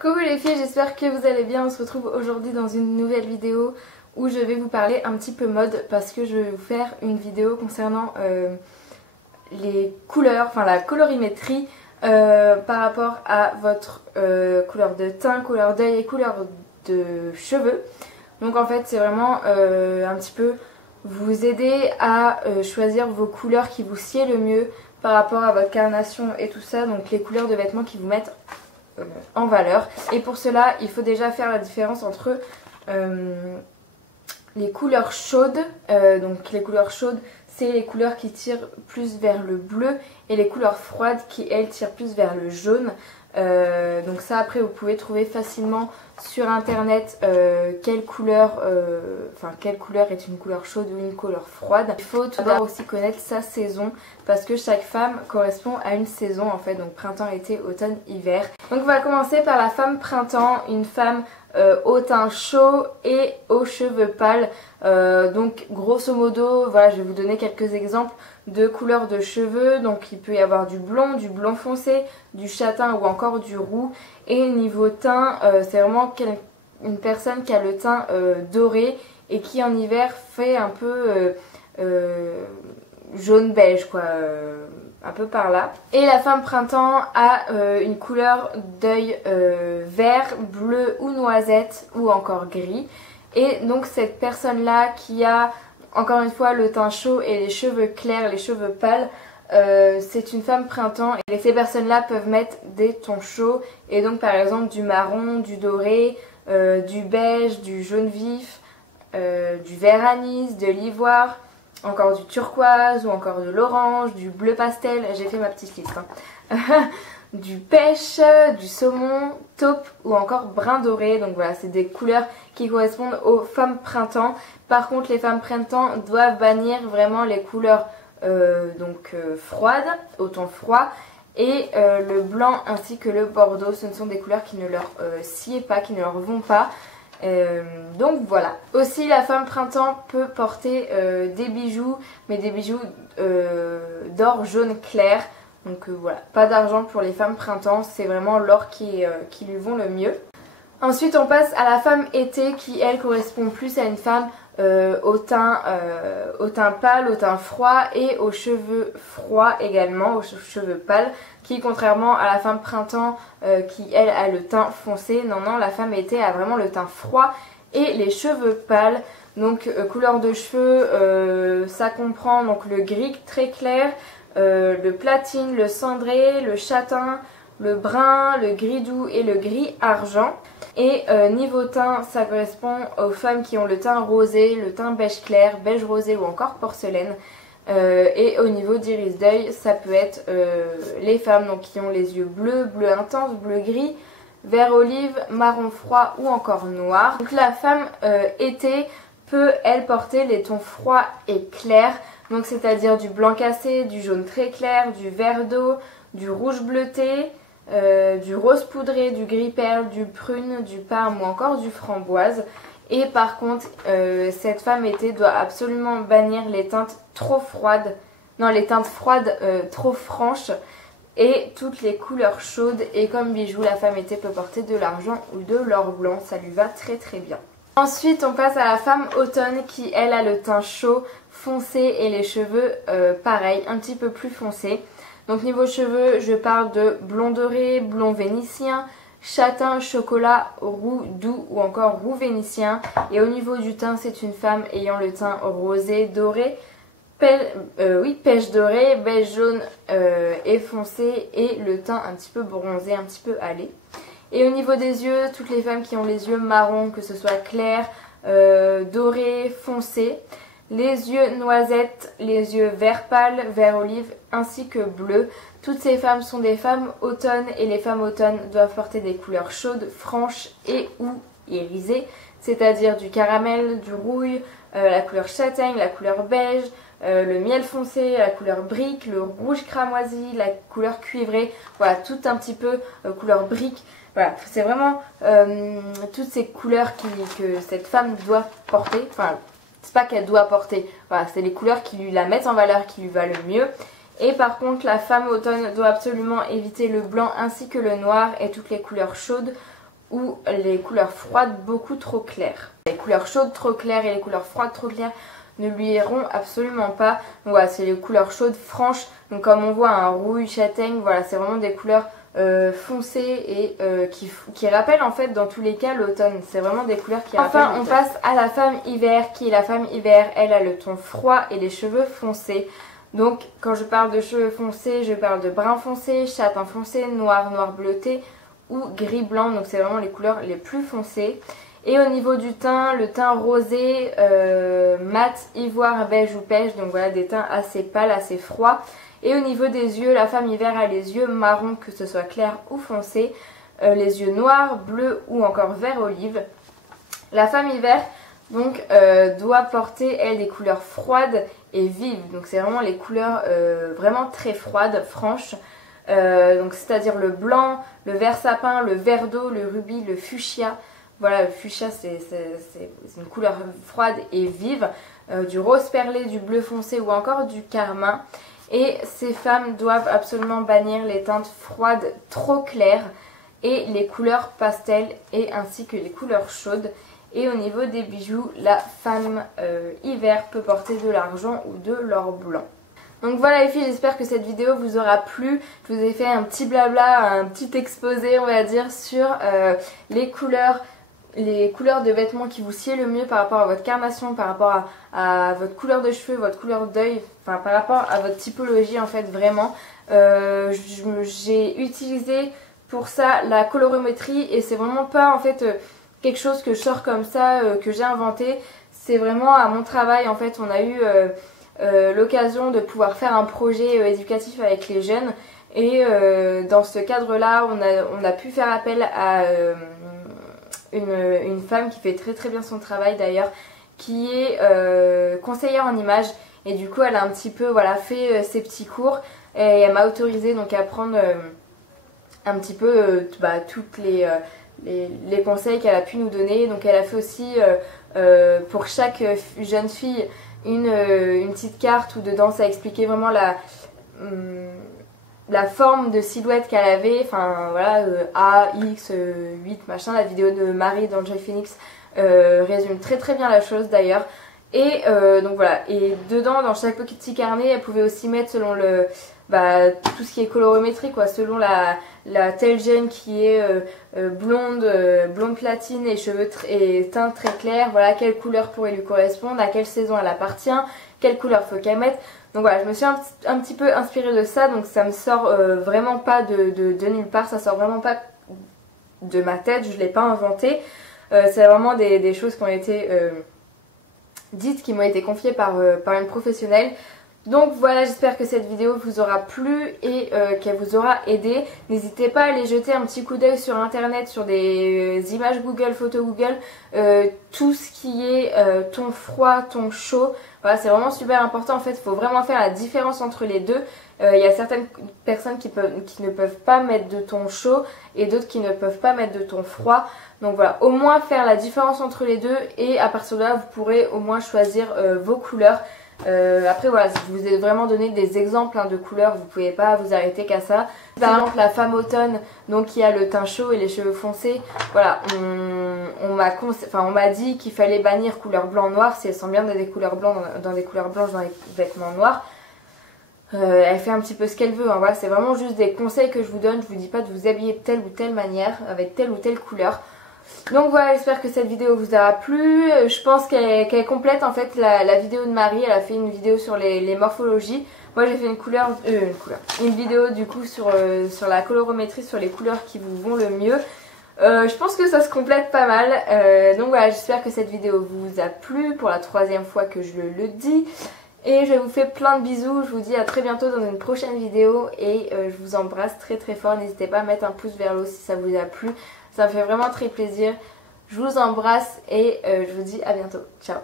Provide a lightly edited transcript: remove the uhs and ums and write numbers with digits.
Coucou les filles, j'espère que vous allez bien. On se retrouve aujourd'hui dans une nouvelle vidéo où je vais vous parler un petit peu mode parce que je vais vous faire une vidéo concernant les couleurs, enfin la colorimétrie par rapport à votre couleur de teint, couleur d'œil et couleur de cheveux. Donc en fait c'est vraiment un petit peu vous aider à choisir vos couleurs qui vous sied le mieux par rapport à votre carnation et tout ça, donc les couleurs de vêtements qui vous mettent en valeur. Et pour cela il faut déjà faire la différence entre les couleurs chaudes, donc les couleurs chaudes c'est les couleurs qui tirent plus vers le bleu et les couleurs froides qui elles tirent plus vers le jaune. Donc ça après vous pouvez trouver facilement sur internet quelle couleur est une couleur chaude ou une couleur froide. Il faut tout d'abord aussi connaître sa saison parce que chaque femme correspond à une saison en fait, donc printemps, été, automne, hiver. Donc on va commencer par la femme printemps, une femme au teint chaud et aux cheveux pâles. Donc grosso modo, voilà, je vais vous donner quelques exemples de couleurs de cheveux. Donc il peut y avoir du blond foncé, du châtain ou encore du roux. Et niveau teint, c'est vraiment une personne qui a le teint doré et qui en hiver fait un peu jaune beige quoi, un peu par là. Et la femme printemps a une couleur d'œil vert, bleu ou noisette ou encore gris. Et donc cette personne là qui a encore une fois le teint chaud et les cheveux clairs, les cheveux pâles, c'est une femme printemps. Et ces personnes là peuvent mettre des tons chauds et donc par exemple du marron, du doré, du beige, du jaune vif, du vert anis, de l'ivoire, encore du turquoise ou encore de l'orange, du bleu pastel, j'ai fait ma petite liste hein. Du pêche, du saumon, taupe ou encore brun doré. Donc voilà, c'est des couleurs qui correspondent aux femmes printemps. Par contre les femmes printemps doivent bannir vraiment les couleurs froides, au ton froid, et le blanc ainsi que le bordeaux. Ce ne sont des couleurs qui ne leur sied pas, qui ne leur vont pas. Donc voilà. Aussi la femme printemps peut porter des bijoux, mais des bijoux d'or jaune clair. Donc voilà, pas d'argent pour les femmes printemps, c'est vraiment l'or qui lui vont le mieux. Ensuite on passe à la femme été qui elle correspond plus à une femme au teint pâle, au teint froid et aux cheveux froids également, aux cheveux pâles, qui contrairement à la femme printemps qui elle a le teint foncé, non, la femme été a vraiment le teint froid et les cheveux pâles. Donc couleur de cheveux, ça comprend donc le gris très clair, le platine, le cendré, le châtain, le brun, le gris doux et le gris argent. Et niveau teint, ça correspond aux femmes qui ont le teint rosé, le teint beige clair, beige rosé ou encore porcelaine. Et au niveau d'iris d'œil, ça peut être les femmes donc, qui ont les yeux bleus, bleu intense, bleu gris, vert olive, marron froid ou encore noir. Donc la femme été peut elle porter les tons froids et clairs. Donc c'est-à-dire du blanc cassé, du jaune très clair, du vert d'eau, du rouge bleuté, du rose poudré, du gris perle, du prune, du parme ou encore du framboise. Et par contre cette femme été doit absolument bannir les teintes trop froides, non les teintes froides trop franches et toutes les couleurs chaudes. Et comme bijou la femme été peut porter de l'argent ou de l'or blanc, ça lui va très très bien. Ensuite on passe à la femme automne qui elle a le teint chaud, foncé et les cheveux pareil, un petit peu plus foncés. Donc niveau cheveux je parle de blond doré, blond vénitien, châtain, chocolat, roux doux ou encore roux vénitien. Et au niveau du teint c'est une femme ayant le teint rosé, doré, pêche doré, beige jaune et foncé et le teint un petit peu bronzé, un petit peu hâlé. Et au niveau des yeux, toutes les femmes qui ont les yeux marrons, que ce soit clair, doré, foncé, les yeux noisettes, les yeux vert pâle, vert olive ainsi que bleu. Toutes ces femmes sont des femmes automne et les femmes automne doivent porter des couleurs chaudes, franches et ou irisées, c'est-à-dire du caramel, du rouille, la couleur châtaigne, la couleur beige, le miel foncé, la couleur brique, le rouge cramoisi, la couleur cuivrée, voilà, tout un petit peu couleur brique. Voilà, c'est vraiment toutes ces couleurs que cette femme doit porter, enfin c'est pas qu'elle doit porter, voilà, c'est les couleurs qui lui la mettent en valeur, qui lui va le mieux. Et par contre la femme automne doit absolument éviter le blanc ainsi que le noir et toutes les couleurs chaudes ou les couleurs froides beaucoup trop claires. Les couleurs chaudes trop claires et les couleurs froides trop claires ne lui iront absolument pas. Donc voilà, c'est les couleurs chaudes franches. Donc comme on voit un rouille, châtaigne, voilà, c'est vraiment des couleurs foncées et qui rappellent en fait dans tous les cas l'automne. C'est vraiment des couleurs qui rappellent. Enfin, on passe à la femme hiver qui est la femme hiver. Elle a le ton froid et les cheveux foncés. Donc quand je parle de cheveux foncés, je parle de brun foncé, châtain foncé, noir, noir bleuté ou gris blanc. Donc c'est vraiment les couleurs les plus foncées. Et au niveau du teint, le teint rosé, mat, ivoire, beige ou pêche. Donc voilà, des teints assez pâles, assez froids. Et au niveau des yeux, la femme hiver a les yeux marrons, que ce soit clair ou foncé, les yeux noirs, bleus ou encore vert olive. La femme hiver donc doit porter elle des couleurs froides et vives. Donc c'est vraiment les couleurs vraiment très froides, franches. Donc c'est-à-dire le blanc, le vert sapin, le vert d'eau, le rubis, le fuchsia. Voilà, le fuchsia c'est une couleur froide et vive. Du rose perlé, du bleu foncé ou encore du carmin. Et ces femmes doivent absolument bannir les teintes froides trop claires et les couleurs pastel et ainsi que les couleurs chaudes. Et au niveau des bijoux, la femme hiver peut porter de l'argent ou de l'or blanc. Donc voilà les filles, j'espère que cette vidéo vous aura plu. Je vous ai fait un petit blabla, un petit exposé on va dire sur les couleurs de vêtements qui vous sied le mieux par rapport à votre carnation, par rapport à votre couleur de cheveux, votre couleur d'œil, enfin par rapport à votre typologie en fait vraiment. J'ai utilisé pour ça la colorimétrie et c'est vraiment pas en fait quelque chose que je sors comme ça, que j'ai inventé. C'est vraiment à mon travail en fait, on a eu l'occasion de pouvoir faire un projet éducatif avec les jeunes et dans ce cadre là on a pu faire appel à une femme qui fait très très bien son travail d'ailleurs, qui est conseillère en images et du coup elle a un petit peu voilà, fait ses petits cours et elle m'a autorisé donc à prendre un petit peu toutes les conseils qu'elle a pu nous donner. Donc elle a fait aussi pour chaque jeune fille une petite carte où dedans ça expliquait vraiment la forme de silhouette qu'elle avait, enfin voilà, A, X, 8, machin. La vidéo de Marie dans Joy Phoenix résume très très bien la chose d'ailleurs. Et donc voilà, et dedans, dans chaque petit carnet, elle pouvait aussi mettre selon tout ce qui est colorimétrie, quoi, selon la telle jeune qui est blonde platine et cheveux et teint très clair, voilà, quelle couleur pourrait lui correspondre, à quelle saison elle appartient, quelle couleur faut qu'elle mette. Donc voilà, je me suis un petit peu inspirée de ça, donc ça me sort vraiment pas de nulle part, ça sort vraiment pas de ma tête, je l'ai pas inventé. C'est vraiment des choses qui ont été dites, qui m'ont été confiées par une professionnelle. Donc voilà, j'espère que cette vidéo vous aura plu et qu'elle vous aura aidé. N'hésitez pas à aller jeter un petit coup d'œil sur internet, sur des images Google, photos Google, tout ce qui est ton froid, ton chaud. Voilà, c'est vraiment super important en fait, il faut vraiment faire la différence entre les deux. Il y a certaines personnes qui ne peuvent pas mettre de ton chaud et d'autres qui ne peuvent pas mettre de ton froid. Donc voilà, au moins faire la différence entre les deux et à partir de là vous pourrez au moins choisir vos couleurs. Après voilà, je vous ai vraiment donné des exemples de couleurs, vous pouvez pas vous arrêter qu'à ça. Par exemple la femme automne, donc qui a le teint chaud et les cheveux foncés, voilà, on m'a dit qu'il fallait bannir couleur blanc noir si elle sent bien dans des couleurs blanches dans les vêtements noirs. Elle fait un petit peu ce qu'elle veut, hein. Voilà, c'est vraiment juste des conseils que je vous donne, je vous dis pas de vous habiller de telle ou telle manière, avec telle ou telle couleur. Donc voilà, j'espère que cette vidéo vous aura plu. Je pense qu'elle complète en fait la vidéo de Marie. Elle a fait une vidéo sur les morphologies. Moi j'ai fait une vidéo du coup sur la colorimétrie, sur les couleurs qui vous vont le mieux. Je pense que ça se complète pas mal. Donc voilà, j'espère que cette vidéo vous a plu pour la 3e fois que je le dis. Et je vous fais plein de bisous. Je vous dis à très bientôt dans une prochaine vidéo. Et je vous embrasse très très fort. N'hésitez pas à mettre un pouce vers le haut si ça vous a plu. Ça me fait vraiment très plaisir. Je vous embrasse et je vous dis à bientôt. Ciao.